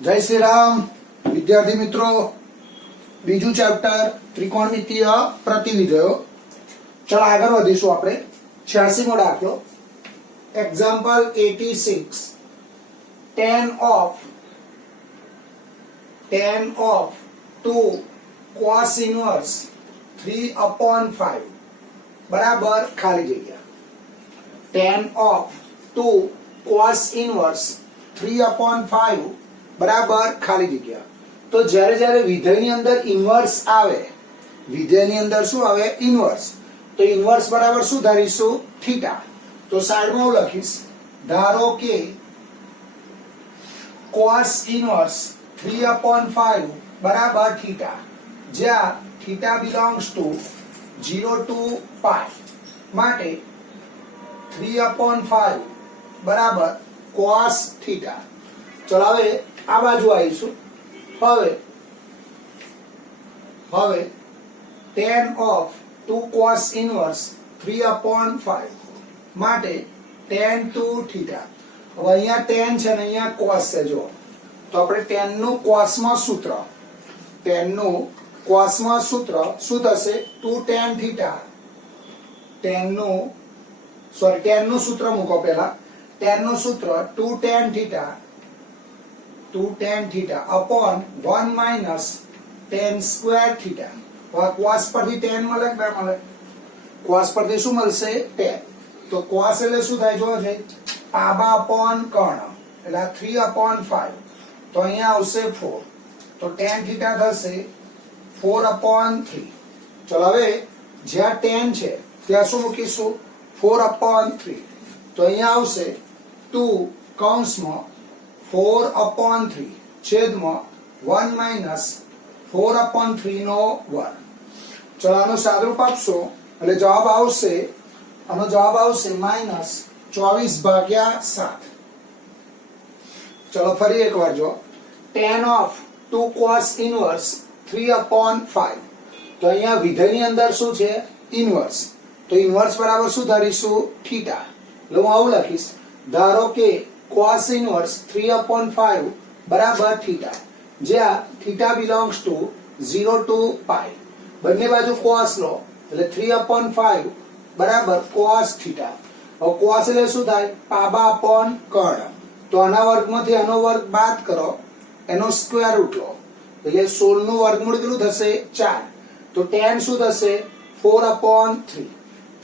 जय श्री राम विद्यार्थी मित्रों बीजू चैप्टर त्रिकोणमितीय प्रतिविधयो चलो आगे वधीशुं आपणे 86 मो दाखलो example 86 tan of 2 cos inverse 3/5 बराबर खाली जग्या tan of 2 cos inverse 3/5 बराबर खाली जग्या तो જ્યારે જ્યારે વિધેયની અંદર ઇન્વર્સ આવે વિધેયની અંદર શું આવે ઇન્વર્સ તો ઇન્વર્સ બરાબર શું ધારીશું થીટા તો સાઈડમાં હું લખીશ ધારો કે cos ઇન્વર્સ 3/5 બરાબર થીટા જ્યાં theta belongs to 0 to pi માટે 3/5 બરાબર cos થીટા ચલો હવે આ બાજુ આવીશું હવે tan of 2 cos inverse 3/5 માટે tan 2 થીટા હવે અહીંયા tan છે ને અહીંયા cos છે જો તો આપણે tan નું cos માં સૂત્ર tan નું cos માં સૂત્ર શું થશે 2 tan થીટા tan નું સૂત્ર મૂકો પહેલા tan નું સૂત્ર 2 tan theta 2 tan theta upon 1 minus tan square theta cos પરથી tan મળે કે ના મળે cos પરથી શું મળશે tan તો cos એટલે શું થાય જો છે પાબા upon કર્ણ એટલે 3/5 તો અહીંયા આવશે 4 તો tan theta થશે 4/3 ચલો હવે જ્યાં tan છે ત્યાં શું મૂકીશું 4/3 તો અહીંયા આવશે 2 કૌંસમાં 4/3 છેદમાં 1 minus 4/3 નો વર્ગ ચલો આનો સાદરૂપ આપશો એટલે જવાબ આવશે -24/7 ચલો ફરી એકવાર જો tan of 2 cos inverse 3/5 તો અહીંયા વિધેયની અંદર શું છે ઇન્વર્સ તો ઇન્વર્સ બરાબર શું ધારીશું થીટા એટલે હું આવું લખીશ ધારો કે cos inverse 3/5 बराबर थीटा જ્યાં theta belongs to 0 to pi બંને બાજુ cos લો એટલે 3/5 બરાબર cos થીટા હવે cos એટલે શું થાય પાબા upon કર્ણ તો આના વર્ગમાંથી આનો વર્ગ બાદ કરો એનો સ્ક્વેર રૂટ લો એટલે 16 નું વર્ગમૂળ કેટલું થશે 4 તો tan શું થશે 4/3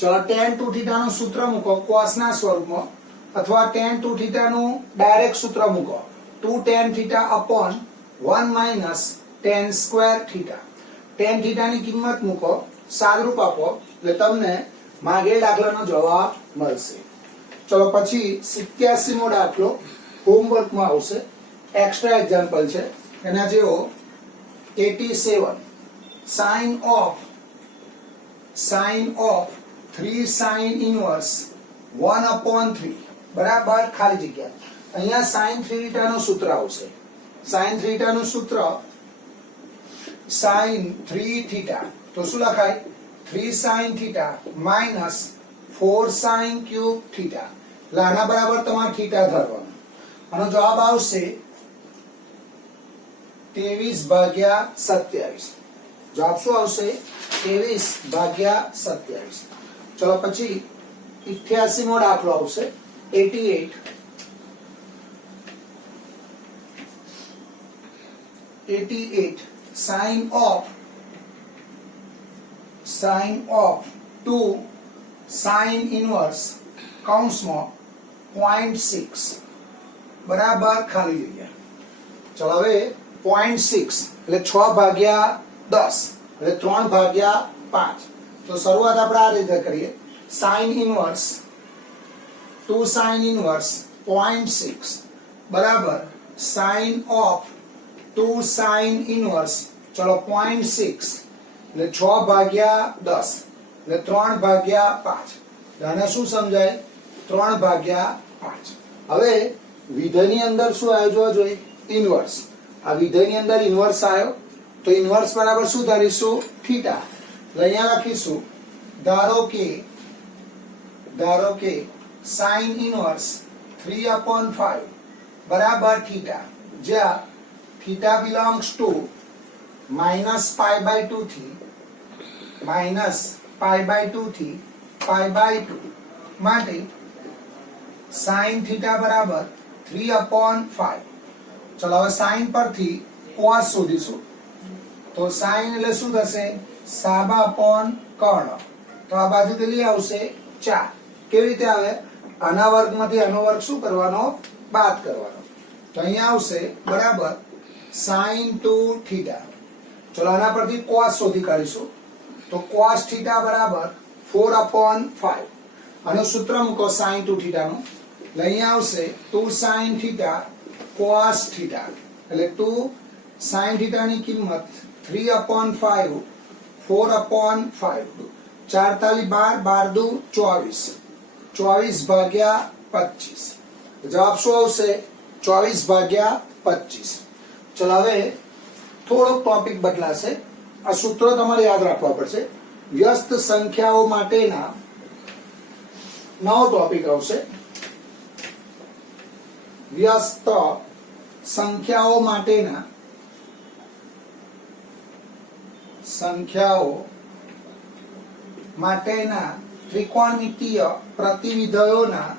ચલો tan 2 થીટા નું સૂત્ર મૂકો cos ના સ્વરૂપમાં अथवा tan 2 थीटा નું ડાયરેક્ટ સૂત્ર મૂકો 2 tan theta upon 1 minus tan square theta tan theta ની કિંમત મૂકો સાદરૂપ આપો એટલે તમને માંગેલ દાખલાનો જવાબ મળશે ચલો પછી 87 મો દાખલો હોમવર્ક માં આવશે એક્સ્ટ્રા એક્ઝામ્પલ છે એના જેવો 87 sin of 3 sin inverse 1/3 बराबर खाली जग्या અહીંયા sin 3 थीटा નું સૂત્ર આવશે sin 3 थीटा નું સૂત્ર sin 3 थीटा તો શું લખાય 3 sin theta minus 4 sin cube theta લાના બરાબર તમારે થીટા ધરવાનો આનો જવાબ આવશે 23/27 જવાબ શું આવશે 23/27 ચલો પછી 88 મો દાખલો આવશે 88 sin of 2 sin inverse કૌંસમાં 0.6 બરાબર ખાલી જગ્યા ચલો હવે 0.6 એટલે 6/10 એટલે 3/5 તો શરૂઆત આપણે આ રીતે કરીએ sin inverse 2 sin inverse 0.6 बराबर sin of 2 sin inverse चलो 0.6 એટલે 6/10 એટલે 3/5 આને શું સમજાય 3/5 હવે વિધેયની અંદર શું આવ્યો જોઈએ ઇન્વર્સ આ વિધેયની અંદર ઇન્વર્સ આવ્યો તો ઇન્વર્સ બરાબર શું ધારીશું થીટા એટલે અહીંયા લખીશું ધારો કે sin inverse 3/5 बराबर थीटा જ્યાં થીટા બિલોંગ્સ ટુ -π/2 થી -π/2 થી π/2 માટે sin થીટા બરાબર 3/5. ચલો હવે sin પરથી cos શોધીશું. તો sin એટલે શું થશે? સાબા અપોન કર્ણ. તો આ બાજુ કેટલી આવશે? 4. કેવી રીતે આવે? આના વર્ગમાંથી આનો વર્ગ શું કરવાનો? બાદ કરવાનો. તો અહીંયા આવશે બરાબર sin 2 થીટા. ચલો આના પરથી cos શોધી કાઢીશું. તો cos થીટા બરાબર 4/5. આનું સૂત્ર મૂકો sin 2 થીટાનું. એટલે અહીંયા આવશે 2 sin થીટા cos થીટા. એટલે 2 sin થીટાની કિંમત 3/5 4/5. 4 તાલી 12 12 દુ 24 24/25. જવાબ શું આવશે? 24/25. ચલો હવે થોડોક ટોપિક બદલાશે. આ સૂત્રો તમારે યાદ રાખવા પડશે. વ્યસ્ત સંખ્યાઓ માટેના નવો ટોપિક આવશે. વ્યસ્ત સંખ્યાઓ માટેના ત્રિકોણમિતીય પ્રતિવિધયોના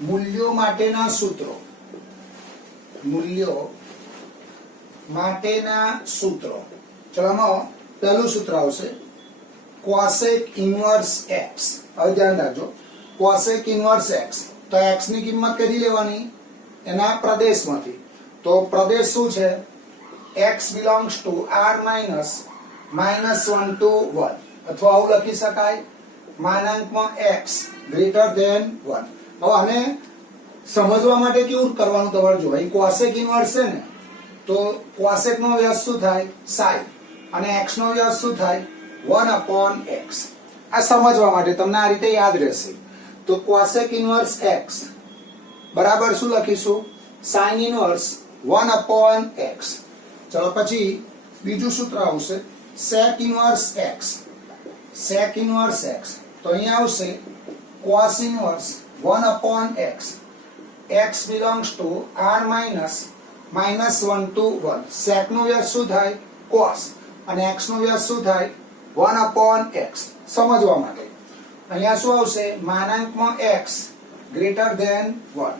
મૂલ્યો માટેના સૂત્રો. ચલો આમાં પહેલું સૂત્ર આવશે cosec ઇન્વર્સ x. હવે ધ્યાન રાખજો, cosec ઇન્વર્સ x. તો x ની કિંમત કદી લેવાની? એના પ્રદેશમાંથી. તો પ્રદેશ શું છે? x belongs to r minus -1 to 1. અથવા આવું લખી શકાય x greater than 1. હવે આને સમજવા માટે કેવું કરવાનું તમારે જો, અહીં cosec ઇન્વર્સ છે ને, તો cosec નો વ્યાસ શું થાય? sin. અને x નો વ્યાસ શું થાય? 1/x. આ સમજવા માટે તમને આ રીતે યાદ રહેશે. તો cosec ઇન્વર્સ x બરાબર શું લખીશું? sin inverse 1/x. ચલો પછી બીજું સૂત્ર આવશે sec ઇન્વર્સ x. તો અહીંયા આવશે cos inverse 1/x. x belongs to r minus -1 to 1. sec નો વ્યાસ શું થાય? cos. અને x નો વ્યાસ શું થાય? 1/x. સમજવા માટે અહીંયા શું આવશે? x greater than 1.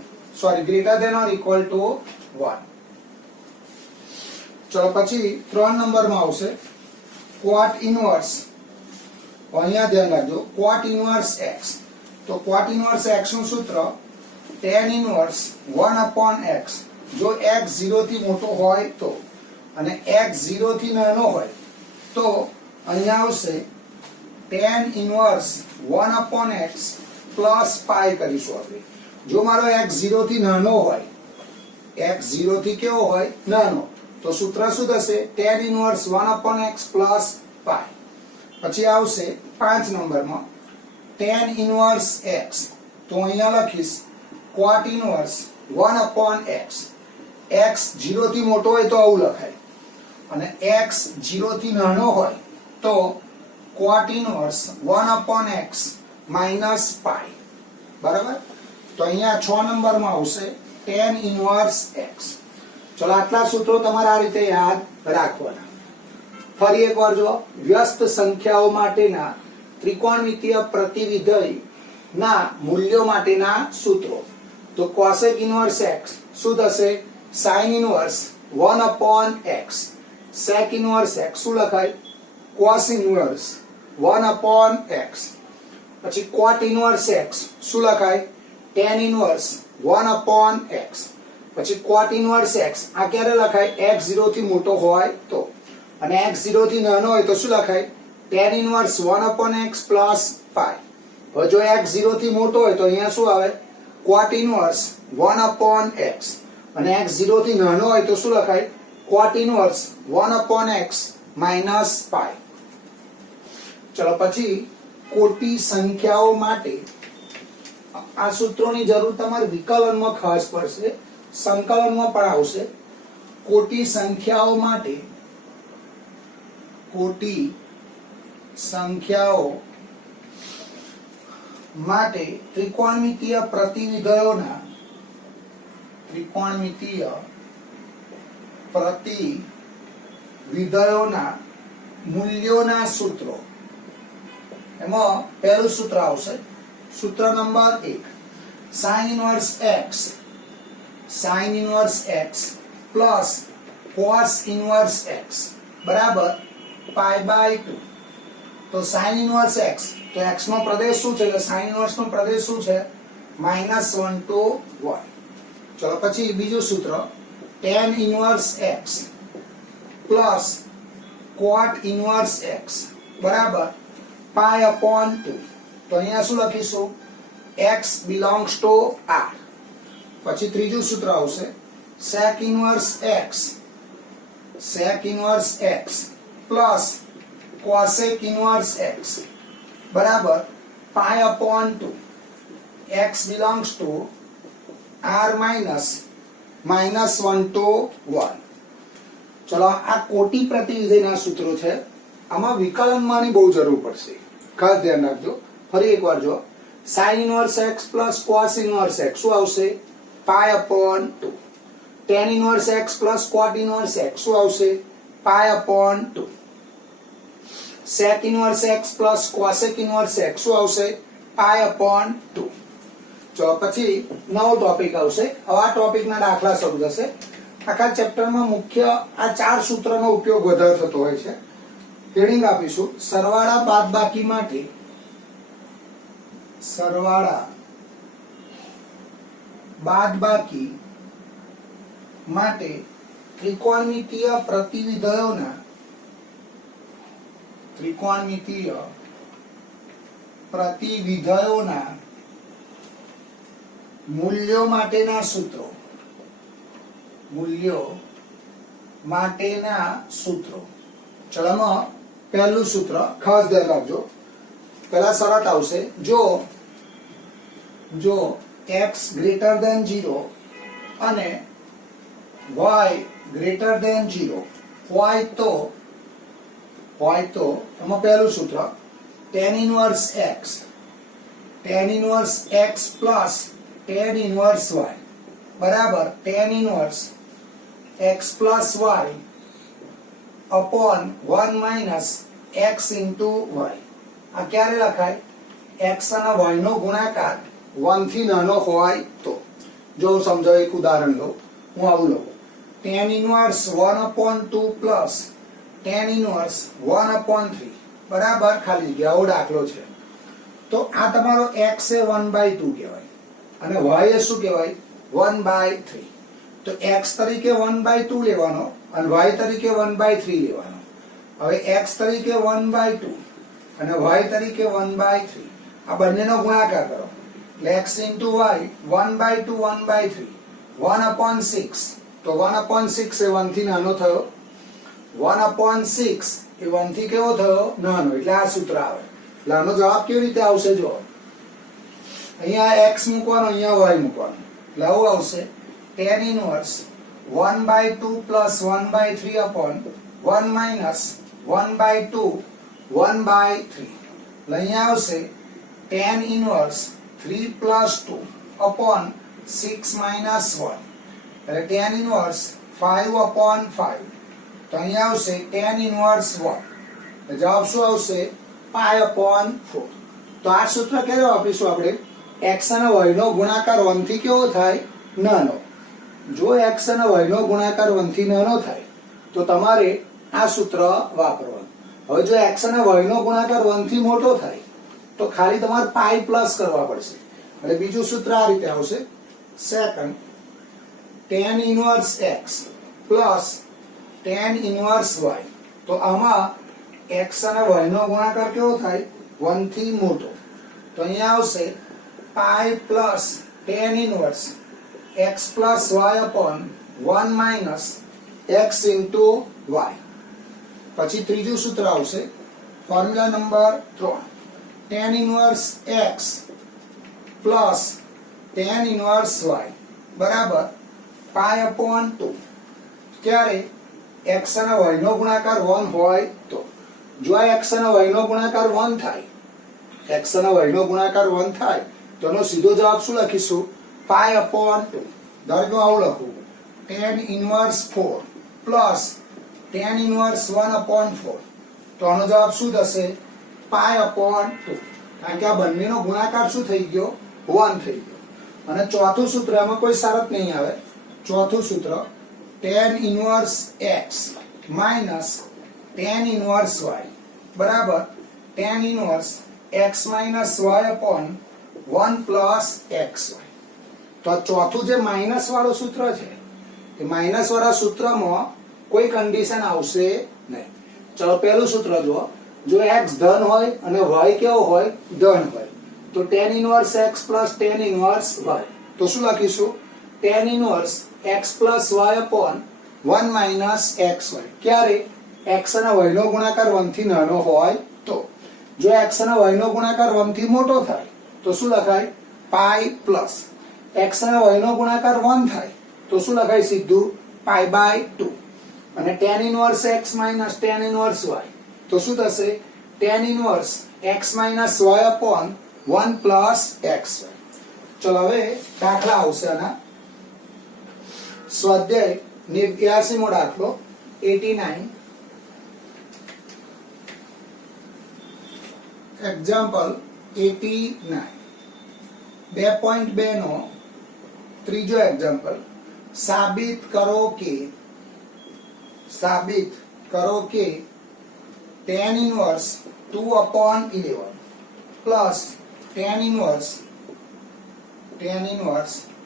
greater than or equal to 1. ચલો પછી 3 નંબરમાં આવશે cot ઇન્વર્સ. અહીંયા ધ્યાન રાખજો, cot ઇન્વર્સ x. તો cot ઇન્વર્સ x નું સૂત્ર tan ઇન્વર્સ 1/x. જો x 0 થી મોટો હોય તો, અને x 0 થી નાનો હોય તો અહીંયા આવશે tan inverse 1/x plus pi કરીશું આપણે. જો મારો x 0 થી નાનો હોય, x 0 થી કેવો હોય? નાનો. તો સૂત્ર શું થશે? tan inverse 1/x plus pi. પછી આવશે 5 નંબરમાં tan ઇન્વર્સ x. તો અહીંયા લખીશ cot ઇન્વર્સ 1/x. x 0 થી મોટો હોય તો આવું લખાય, અને x 0 થી નાનો હોય તો cot inverse 1/x minus pi. બરાબર? તો અહીંયા 6 નંબરમાં આવશે tan ઇન્વર્સ x. ચલો આટલા સૂત્રો તમારે આ રીતે યાદ રાખવાના. ફરી એકવાર જો, વ્યસ્ત સંખ્યાઓ માટેના ત્રિકોણમિતીય પ્રતિવિધયના મૂલ્યો માટેના સૂત્રો. તો cosec ઇન્વર્સ x શું થશે? sin inverse 1/x. sec inverse x શું લખાય? cos inverse 1/x. પછી cot ઇન્વર્સ x શું લખાય? tan inverse 1/x. પછી cot ઇન્વર્સ x આ ક્યારે લખાય? x 0 થી મોટો હોય તો, અને x 0 થી નાનો હોય તો શું લખાય? tan inverse 1/x plus pi. હવે જો x 0 થી મોટો હોય તો અહીંયા શું આવે? cot inverse 1/x. અને x 0 થી નાનો હોય તો શું લખાય? cot inverse 1/x minus pi. ચલો પછી કોટી સંખ્યાઓ માટે આ સૂત્રોની જરૂર તમારે વિકલનમાં ખાસ પડશે, સંકલનમાં પણ આવશે. કોટી સંખ્યાઓ માટે સંખ્યાઓ માટે ત્રિકોણમિતીય પ્રતિવિધયોના મૂલ્યોના સૂત્રો. એમાં પહેલું સૂત્ર આવશે, સૂત્ર number 1, sin inverse x plus cos inverse x બરાબર π/2. તો sin inverse x, તો x નો પ્રદેશ શું છે, એટલે sin inverse નો પ્રદેશ શું છે, -1 to 1. ચલો પછી બીજું સૂત્ર tan inverse x plus cot inverse x બરાબર π/2. તો અહીંયા શું લખીશું, x belongs to R. પછી ત્રીજું સૂત્ર આવશે sec inverse x plus cosec inverse x બરાબર π/2. x belongs to R -1 to 1. ચલો આ કોટી પ્રતિવિધયના સૂત્રો છે. આમાં વિકલનમાંની બહુ જરૂર પડશે, ખાસ ધ્યાન રાખજો. ફરી એકવાર જો, sin inverse x plus cos inverse x શું આવશે, π/2. tan inverse x plus cot inverse x શું આવશે, π/2. sec inverse x plus cosec inverse x શું આવશે, π/2. ચલો પછી નવો ટોપિક આવશે. હવે આ ટોપિકના દાખલા શરૂ થશે. આખા ચેપ્ટરમાં મુખ્ય આ 4 સૂત્રનો ઉપયોગ વધારે થતો હોય છે. હેડિંગ આપીશું સરવાળા બાદબાકી માટે ત્રિકોણમિતીય પ્રતિવિધયોના મૂલ્યો માટેના સૂત્રો. ચલો પહેલું સૂત્ર ખાસ ધ્યાન રાખજો. પહેલા શરત આવશે, જો x greater than 0 અને y greater than 0 હોય તો એમાં પહેલું સૂત્ર tan inverse x plus tan inverse y બરાબર tan inverse x plus y upon 1 minus x into y. આ ક્યારે લખાય, x અને y નો ગુણાકાર 1 થી નાનો હોય તો. જો હું સમજાવું એક ઉદાહરણ લઉં, હું આવું લઉં, tan inverse 1/2 plus tan inverse 1/3 બરાબર ખાલી જગ્યા. આવો દાખલો છે. તો આ તમારો x એ 1/2 કહેવાય અને y એ શું કહેવાય, 1/3. તો x તરીકે 1/2 લેવાનો અને y તરીકે 1/3 લેવાનો. હવે x તરીકે 1/2 અને y તરીકે 1/3 આ બંનેનો ગુણાકાર કરો એટલે x into y 1/2 1/3 1/6. તો 1/6 એ 1 થી નાનો થયો, 1/6 એ 1 થી કેવો થયો, નાનો. એટલે આ સૂત્ર આવે. એટલે આનો જવાબ કેવી રીતે આવશે, જો અહીંયા x મૂકવાનો, અહીંયા y મૂકવાનો. એટલે આવું આવશે tan inverse 1/2 plus 1/3 upon 1 minus 1/2 1/3. અહીંયા આવશે tan inverse 3 plus 2 upon 6 minus 1. એટલે tan inverse 5/5. તો અહીંયા આવશે tan inverse 1. એટલે જવાબ શું આવશે, π/4. તો આ સૂત્ર ક્યારે વાપરીશું આપણે, x અને y નો ગુણાકાર 1 થી કેવો થાય, નાનો. જો x અને y નો ગુણાકાર 1 થી નાનો થાય તો તમારે આ સૂત્ર વાપરવાનું. હવે જો x અને y નો ગુણાકાર 1 થી મોટો થાય તો ખાલી તમારે પાઈ પ્લસ કરવા પડશે. એટલે બીજું સૂત્ર આ રીતે આવશે, second tan inverse x plus tan inverse y. તો આમાં x અને y નો ગુણાકાર કેવો થાય, 1 થી મોટો. તો અહીંયા આવશે pi plus tan inverse x plus y upon 1 minus x into y. પછી ત્રીજું સૂત્ર આવશે, formula number 3 tan inverse x plus tan inverse y બરાબર π/2. ક્યારે x અને y નો ગુણાકાર 1 હોય તો. જો આ x અને y નો ગુણાકાર 1 થાય, x અને y નો ગુણાકાર 1 થાય તો એનો સીધો જવાબ શું લખીશું? π/2. ધારો કે આવું લખું, tan inverse 4 plus tan inverse 1/4. તો આનો જવાબ શું થશે? π/2. કારણ કે આ બંનેનો ગુણાકાર શું થઈ ગયો? 1 થઈ ગયો. અને ચોથું સૂત્ર, એમાં કોઈ શરત નહીં આવે. ચોથું સૂત્ર tan inverse x minus tan inverse y બરાબર tan inverse x minus y/1 plus xy. તો આ ચોથું જે માઇનસ વાળું સૂત્ર છે, એ માઇનસ વાળા સૂત્રમાં કોઈ કન્ડિશન આવશે નહીં. ચલો પહેલું સૂત્ર જુઓ. જો x ધન હોય અને y કેવો હોય? ધન હોય, તો tan inverse x plus tan inverse y. તો શું લખીશું? tan inverse x plus y/1 minus xy. ક્યારે? x અને y નો ગુણાકાર 1 થી નાનો હોય તો. જો x અને y નો ગુણાકાર 1 થી મોટો થાય તો શું લખાય? પાઈ પ્લસ x અને y નો ગુણાકાર 1 થાય તો શું લખાય? સીધું π/2. અને tan inverse x minus tan inverse y તો શું થશે? tan inverse x minus y/1 plus xy. ચલો હવે દાખલા આવશે આના. સ્વાધ્યાય 89 મો દાખલો 89. એક્ઝામ્પલ 89. 2.2 નો ત્રીજો એક્ઝામ્પલ. સાબિત કરો કે tan inverse 2/11 plus tan inverse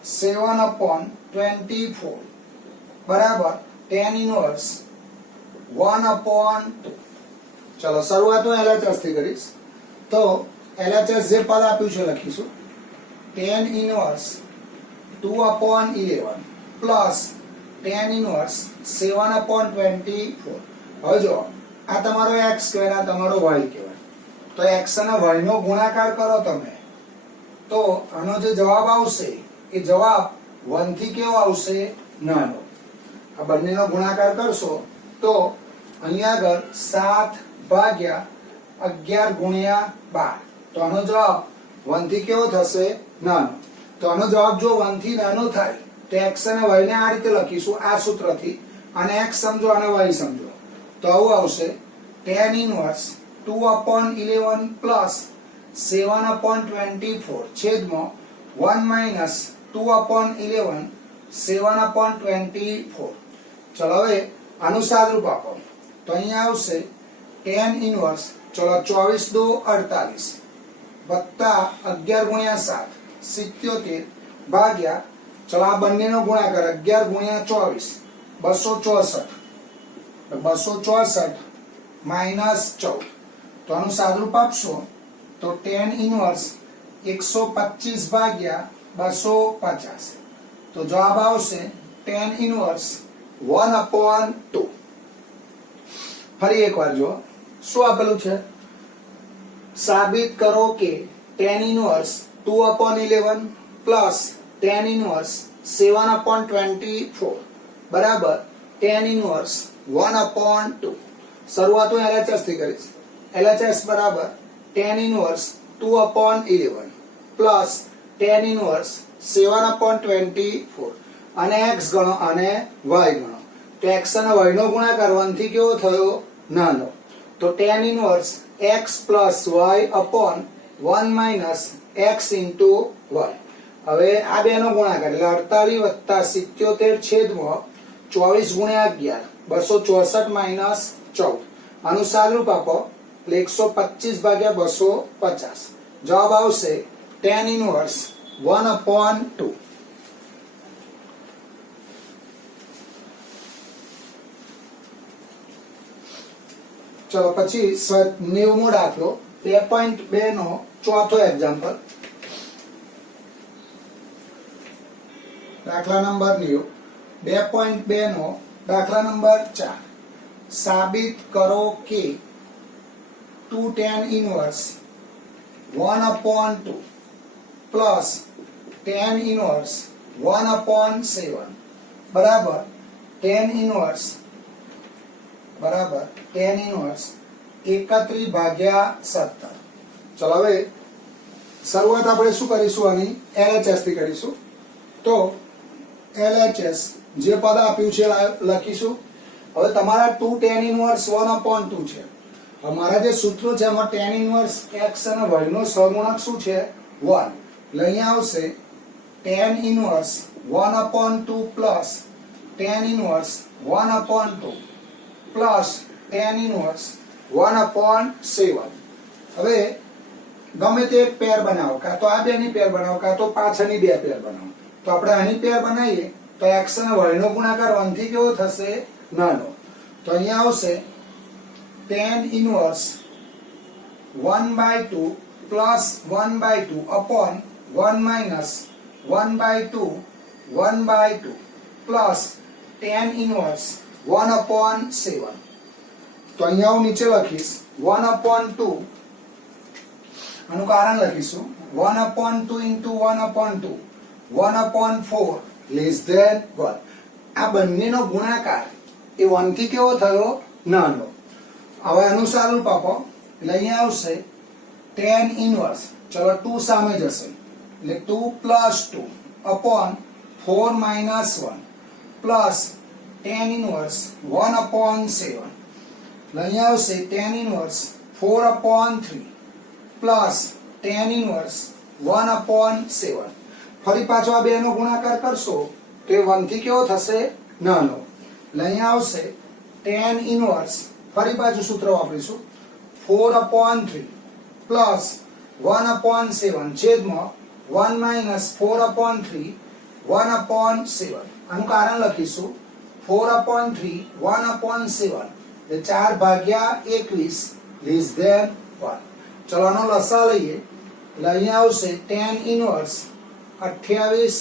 7/24 બરાબર tan ઇન્વર્સ 1/2. ચલો શરૂઆત હું LHS થી કરીશ. તો LHS જે પદ આપ્યું છે લખીશું tan inverse 2/11 plus tan inverse 7/24. હવે જો આ તમારો x કહેવાય, આ તમારો y કહેવાય. તો x અને y નો ગુણાકાર કરો તમે તો આનો જે જવાબ આવશે એ જવાબ 1 થી કેવો આવશે? નાનો. આ બંનેનો ગુણાકાર કરશો તો અહીંયા આગળ 7/11 × 12. તો આનો જવાબ 1 થી કેવો થશે? નાનો. તો આનો જવાબ જો 1 થી નાનો થાય તો x અને y ને આ રીતે લખીશું, આ સૂત્રથી. અને x સમજો અને y સમજો તો આવું આવશે tan ઇન્વર્સ 2/11 પ્લસ 7/24 છેદમાં 1 માઇનસ 2/11 7/24. ચલો હવે આનું સાદુરૂપ આપો તો અહીંયા આવશે tan ઇન્વર્સ, ચલો 24×2 = 48 વત્તા 11 × 7 77 ભાગ્યા, ચલો આ બંનેનો ગુણાકાર 11 × 24 264 માઇનસ 14. તો આનું સાદુરૂપ આપશો તો tan ઇન્વર્સ 125/250. તો જવાબ આવશે tan ઇન્વર્સ 1/2. ફરી એકવાર જો શું આપેલું છે? સાબિત કરો કે tan inverse 2/11 plus tan inverse 7/24 બરાબર tan ઇન્વર્સ 1/2. શરૂઆત હું LHS થી કરીશ. LHS બરાબર tan inverse 2/11 plus tan inverse 7/24 અને x ગણો અને y ગણો. તો x અને y નો ગુણાકાર 1 થી કેવો થયો? નાનો. તો tan inverse x plus y/1 minus x into y. હવે આ બેનો ગુણાકાર એટલે 48 + 77 છેદમાં 24 × 11 264 માઇનસ 14. આનું સાદુરૂપ આપો એટલે 125/250. જવાબ આવશે tan ઇન્વર્સ 1/2. ચલો પછી 90મો દાખલો 2.2 નો ચોથો એક્ઝામ્પલ. દાખલા નંબર 90. 2.2 નો દાખલા નંબર 4. સાબિત કરો કે 2 tan inverse 1/2 plus tan inverse 1/7 બરાબર tan ઇન્વર્સ 31/17. ચલો હવે શરૂઆત આપણે શું કરીશું, આની LHS થી કરીશું. તો LHS જે પદ આપ્યું છે લખીશું. હવે તમારા 2 tan inverse 1/2 છે. અમારા જે સૂત્રો છે એમાં tan inverse x અને y નો સહગુણક શું છે 1. એટલે અહીંયા આવશે tan inverse 1/2 plus tan inverse 1/2 plus tan inverse 1/7. હવે ગમે તે એક પેર બનાવો, કાં તો આ બેની પેર બનાવો, કાં તો પાછળની બે પેર બનાવો. તો આપણે આની પેર બનાવીએ તો x અને y નો ગુણાકાર 1 થી કેવો થશે, નાનો. તો અહીંયા આવશે tan inverse 1/2 plus 1/2 upon 1 minus 1/2 1/2 plus tan inverse 1/7. તો અહીંયા હું નીચે લખીશ 1/2, આનું કારણ લખીશું 1/2 into 1/2 1/4 less than 1. આ બંનેનો ગુણાકાર એ 1 થી કેવો થયો, નાનો. હવે અનુસાર રૂપ આપો એટલે અહીંયા આવશે tan inverse, ચલો 2 સામે જશે એટલે 2 plus 2 upon 4 minus 1 plus tan inverse 1/7. એટલે અહીંયા આવશે tan inverse 4/3 plus tan inverse 1/7. ફરી પાછો આ બેનો ગુણાકાર કરશો તો એ 1 થી કેવો થશે, નાનો. એટલે અહીંયા આવશે tan inverse, ફરી પાછું સૂત્ર વાપરીશું 4/3 plus 1/7 છેદમાં 1 minus 4/3 1/7. આનું કારણ લખીશું 4/3 1/7 એટલે 4/21 less than 1. ચલો આનો લસા લઈએ એટલે અહીંયા આવશે tan inverse 28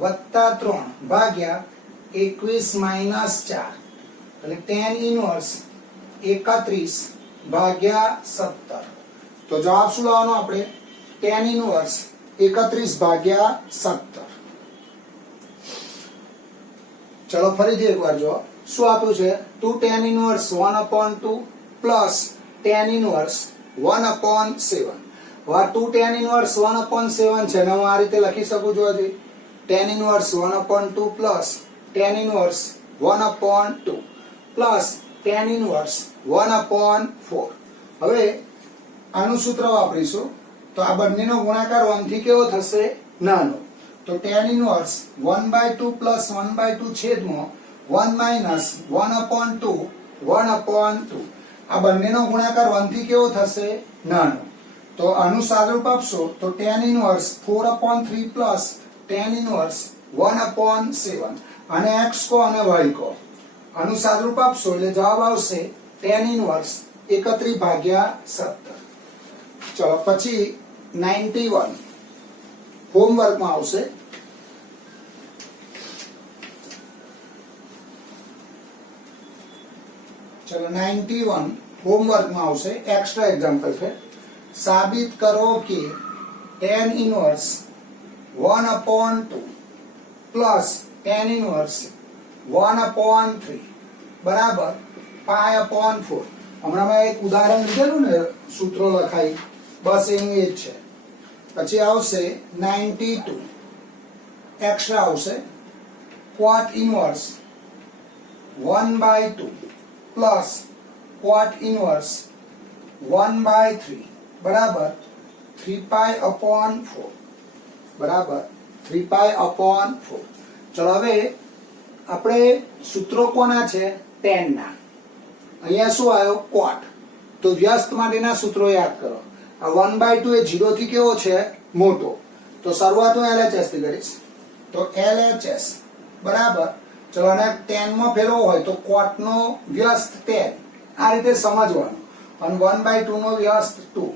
વત્તા 3 ભાગ્યા 21 minus 4 એટલે tan inverse 31/17. તો જવાબ શું લાવવાનો આપણે, tan inverse 31/17. ચલો ફરીથી એકવાર જો શું આપ્યું છે, 2 tan inverse 1/2 plus tan inverse 1/7. હવે 2 tan inverse 1/7 છે ને હું આ રીતે લખી શકું છું. હજી tan inverse 1/2 plus tan inverse 1/2 plus tan inverse 1/4. હવે આનું સૂત્ર વાપરીશું તો આ બંનેનો ગુણાકાર 1 થી કેવો થશે, નાનો. તો tan inverse 1/2 plus 1/2 છેદમાં 1 minus 1/2 1/2. આ બંનેનો ગુણાકાર 1 થી કેવો થશે, નાનો. તો આનું સાદુરૂપ આપશો તો tan inverse 4/3 plus tan inverse 1/7. અને x કો અને y કો આનું સાદુરૂપ આપશો એટલે જવાબ આવશે tan inverse 31/17. ચલો પછી 91 હોમવર્કમાં આવશે. ચલો 91 હોમવર્કમાં આવશે, એક્સ્ટ્રા એક્ઝામ્પલ છે. સાબિત કરો કે tan inverse 1/2 plus tan inverse 1/3 બરાબર pi/4. હમણાં મેં એક ઉદાહરણ લીધેલું ને, સૂત્રો લખાઈ, બસ એનું એ જ છે. પછી આવશે 92 એક્સ્ટ્રા આવશે cot inverse 1/2 plus cot inverse 1/3 બરાબર 3pi/4 બરાબર 3pi/4. ચલો હવે આપણે સૂત્રો કોના છે, tan ના. અહીંયા શું આવ્યો, cot. તો વ્યસ્ત માટેના સૂત્રો યાદ કરો. આ 1/2 એ 0 થી કેવો છે, મોટો. તો શરૂઆત હું LHS થી કરીશ. તો LHS બરાબર, ચલો અને tan માં ફેરવો હોય તો cot નો વ્યસ્ત tan, આ રીતે સમજવાનું. અને 1/2 નો વ્યસ્ત 2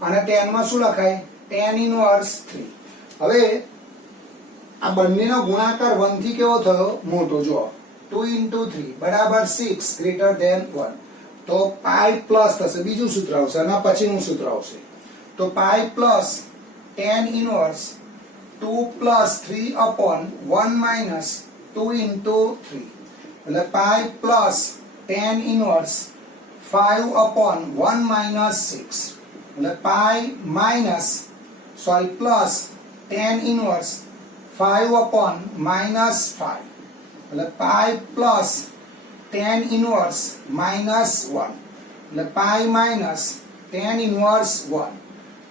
અને tan માં શું લખાય, tan inverse 3. હવે આ બંનેનો ગુણાકાર 1 થી કેવો થયો, મોટો. જો 2 into 3 બરાબર 6 greater than 1. તો pi પ્લસ થશે, બીજું સૂત્ર આવશે અને પછીનું સૂત્ર આવશે. તો pi plus tan inverse 2 plus 3 upon 1 minus 2 into 3 એટલે pi plus tan inverse 5/1 minus 6 એટલે pi minus sorry plus tan inverse 5/-5 એટલે પાઈ પ્લસ tan ઇનવર્સ -1 એટલે પાઈ માઇનસ tan ઇનવર્સ 1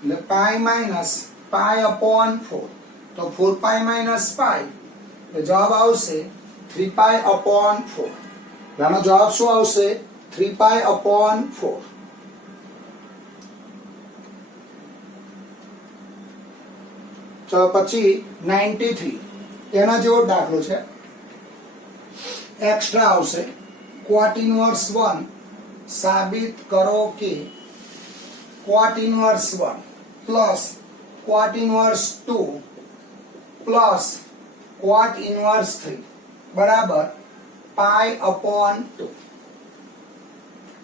એટલે પાઈ માઇનસ પાઈ/4 તો 4 પાઈ માઇનસ પાઈ એટલે જવાબ આવશે 3 પાઈ/4 આનો જવાબ શું આવશે 3 પાઈ/4 ચલો પછી 93 એના જેવો દાખલો છે એક્સ્ટ્રા આવશે cot ઇનવર્સ 1 સાબિત કરો કે cot inverse 1 plus cot inverse 2 plus cot inverse 3 બરાબર પાઈ/2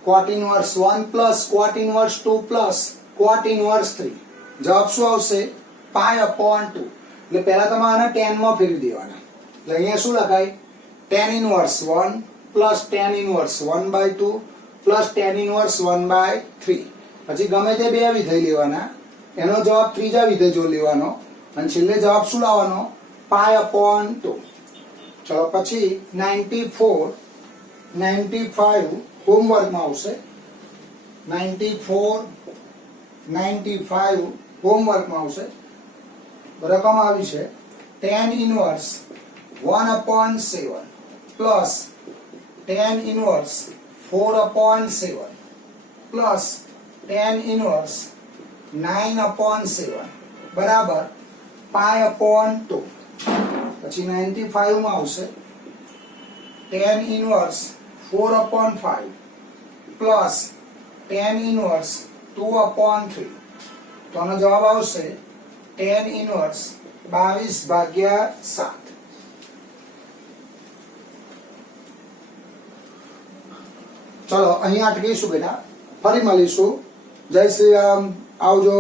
cot inverse 1 plus cot inverse 2 plus cot inverse 3 જવાબ શું આવશે પાઈ/2 એટલે પહેલા તમારે આને tan માં ફેરવી દેવાના એટલે અહીંયા શું લખાય tan inverse 1 plus tan inverse 1/2 plus tan inverse 1/3 પછી ગમે તે બે વિધેય લેવાના એનો જવાબ ત્રીજા વિધેય જો લેવાનો અને છેલ્લે જવાબ શું લાવવાનો પાઈ/2 ચલો પછી 94 95 હોમવર્કમાં આવશે 94 95 હોમવર્કમાં આવશે રકમ આવી છે tan inverse 1/7 plus tan inverse 4/7 plus tan inverse 9/7 બરાબર પાઈ/2 પછી 95 માં આવશે tan inverse 4/5 plus tan inverse 2/3 તો આનો જવાબ આવશે tan ઇનવર્સ 22/7 ચલો અહીંયા અટકીશું બેટા ફરી મળીશું જય શ્રી રામ આવજો